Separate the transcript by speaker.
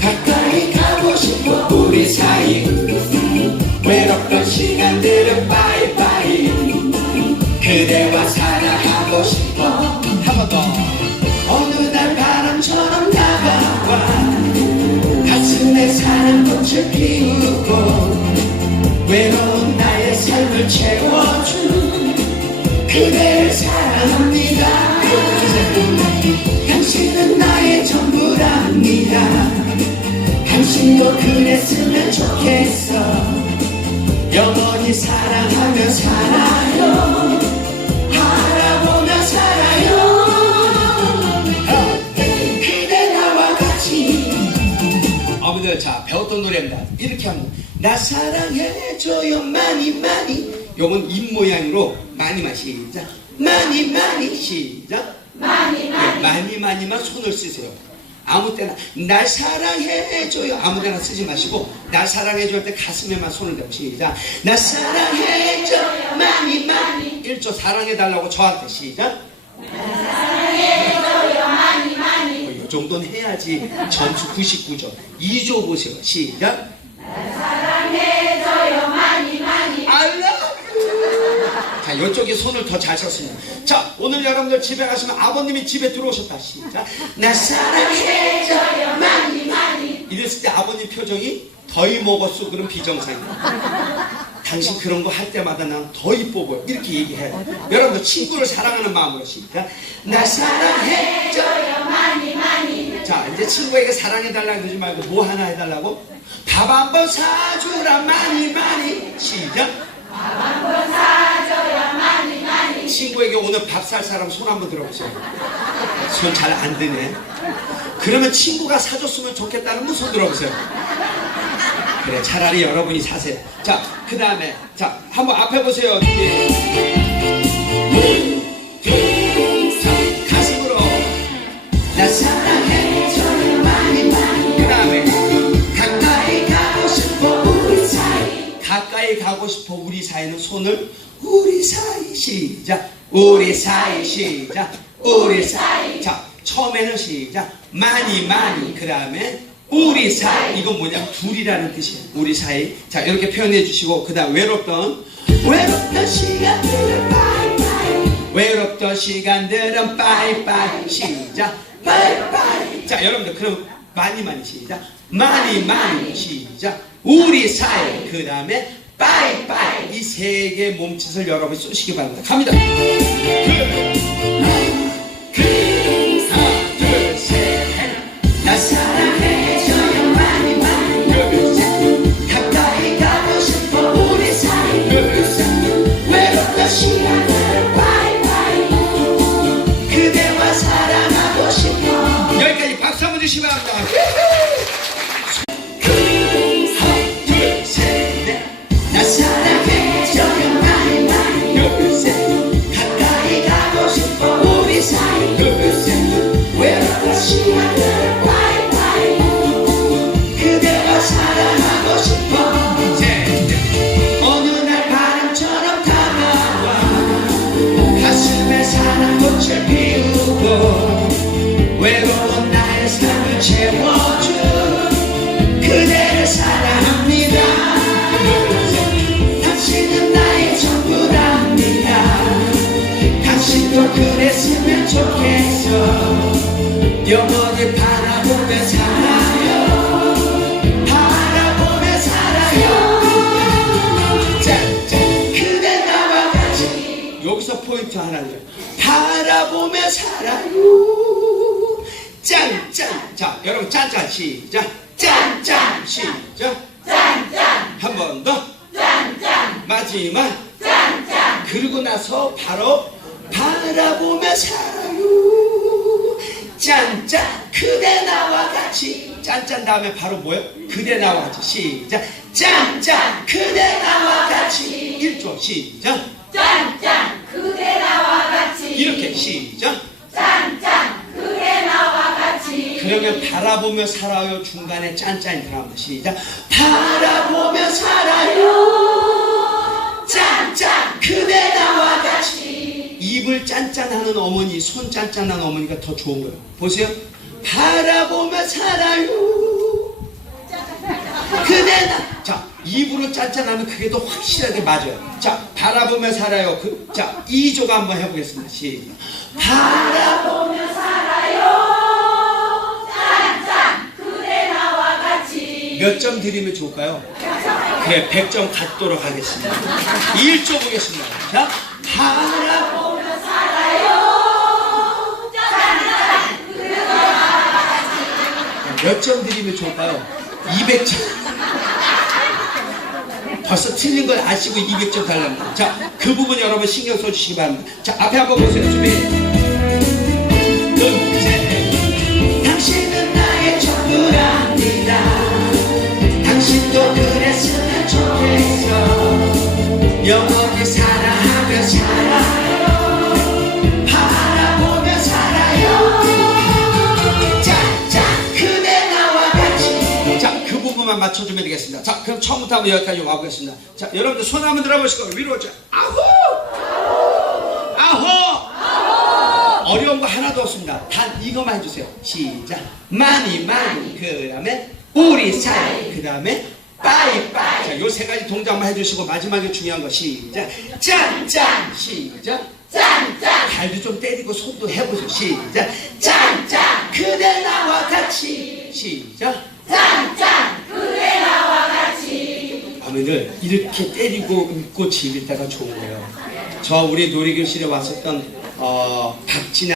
Speaker 1: 가까이 가고 싶어 우리 사이. 외롭던 시간들은 빠이빠이. 그대와 사랑하고 싶어. 한 번 더. 어느 날 바람처럼 다가와. 가슴에 사랑 꽃을 피우고 외로운 전부랍니다 당신도 그랬으면 좋겠어. 영원히 사랑하며 살아요. 바라보며 살아요. 그대 나와 같이. 어머니들 자 배웠던 노래입니다 이렇게 하면 나 사랑해줘요. 많이 많이. 요건 입 모양으로 많이 시작. 많이 많이 시작. 많이 많이. 많이 많이만 손을 쓰세요 아무 때나 날 사랑해줘요. 아무 데나 쓰지 마시고 날 사랑해줘 할 때 가슴에만 손을 대고 시작. 나 사랑해줘요 많이 많이. 1조 사랑해달라고 저한테 시작. 이 정도는 해야지. 점수 99점 2조 보세요. 시작 자 이쪽에 손을 더잘 쳤습니다. 자 오늘 여러분들 집에 가시면 아버님이 집에 들어오셨다. 시작. 나 사랑해줘요 많이 많이. 이랬을 때 아버님 표정이 더이 먹었어 그런 비정상이야. 당신 그런 거 할 때마다 난 더 이뻐 보여. 이렇게 얘기해. 여러분들 친구를 사랑하는 마음으로 시작. 나 사랑해줘요 자 이제 친구에게 사랑해달라고 그러지 말고 뭐 하나 해달라고? 밥 한 번 사주라 많이 많이. 시작. 밥 한번 많이 많이 친구에게 오늘 밥 살 사람 손 한번 들어보세요. 손 잘 안 드네. 그러면 친구가 사줬으면 좋겠다는 분 손 들어보세요. 그래 차라리 여러분이 사세요. 자 그 다음에 자 한번 앞에 보세요. 자, 가슴으로. 그 가까이 가고 싶어 우리 가고 싶어 우리 사이는 손을 우리 사이. 시작 우리 사이 시작 우리 사이 자 처음에는 시작. 많이 많이 그 다음에 우리 사이. 이건 뭐냐? 둘이라는 뜻이에요. 우리 사이. 자 이렇게 표현해 주시고 그 다음 외롭던 외롭던 시간들은 바이바이. 외롭던 시간들은 빠이빠이. 시작. 빠이빠이. 자 여러분들 그럼 많이 많이 시작. 많이 많이 시작. 우리 사이. 그 다음에 빠이빠이. 이세 개의 몸짓을 여러분이 쏘시기 바랍니다. 갑니다. 그, 바라보며 살아요. 바라보며 살아요. 짠짠 그대 나와 같이. 여기서 포인트 하나죠 바라보며 살아요. 짠짠 자 여러분 짠짠 시작. 짠짠 시작. 짠짠. 한 번 더. 짠짠. 마지막. 짠짠. 그러고 나서 바로 바라보며 살아요 짠짠 그대 나와 같이. 짠짠 다음에 바로 뭐요? 그대 나와 같이. 시작. 짠짠 그대 나와 같이. 1조 시작.
Speaker 2: 짠짠 그대 나와 같이.
Speaker 1: 이렇게 시작.
Speaker 2: 짠짠 그대 나와 같이.
Speaker 1: 그러면 바라보며 살아요. 중간에 짠짠이 들어갑니다. 시작. 바라보며 짠짠하는 어머니, 손 짠짠한 어머니가 더 좋은 거예요. 보세요. 바라보며 살아요. 그대 나. 자, 입으로 짠짠하면 그게 더 확실하게 맞아요. 자, 바라보며 살아요. 그, 자, 2조가 한번 해보겠습니다. 시작. 바라보며 살아요.
Speaker 2: 짠짠. 그대 나와 같이.
Speaker 1: 몇 점 드리면 좋을까요? 네, 100점 갖도록 하겠습니다. 1조 보겠습니다. 자, 바라보 몇 점 드리면 좋을까요? 200점. 벌써 틀린 걸 아시고 200점 달랍니다. 자, 그 부분 여러분 신경 써주시기 바랍니다. 자, 앞에 한번 보세요. 준비. 당신은 나의 전부랍니다. 당신도 그랬으면 좋겠어. 영원히 사랑하며 살아 그 부분만 맞춰주면 되겠습니다. 자 그럼 처음부터 한번 여기까지 와보겠습니다. 자 여러위들 손 한번 들어보시고 위로 자 아호! 아호! 어려운 거 하나도 없습니다. 단 이거만 해주세요. 시작. 많이 많이. 그 다음에 우리 사이. 그 다음에 빠이빠이. 자 요 세 가지 동작만 해주시고 마지막에 중요한 거 시작. 짠짠. 시작.
Speaker 2: 짠짠.
Speaker 1: 발도 좀 때리고 손도 해보세요. 시작. 짠짠. 그대 나와 같이. 시작.
Speaker 2: 짠짠
Speaker 1: 아멘을 이렇게 때리고 웃고 즐길 때가 좋은 거예요. 저 우리 놀이교실에 왔었던 어, 박진아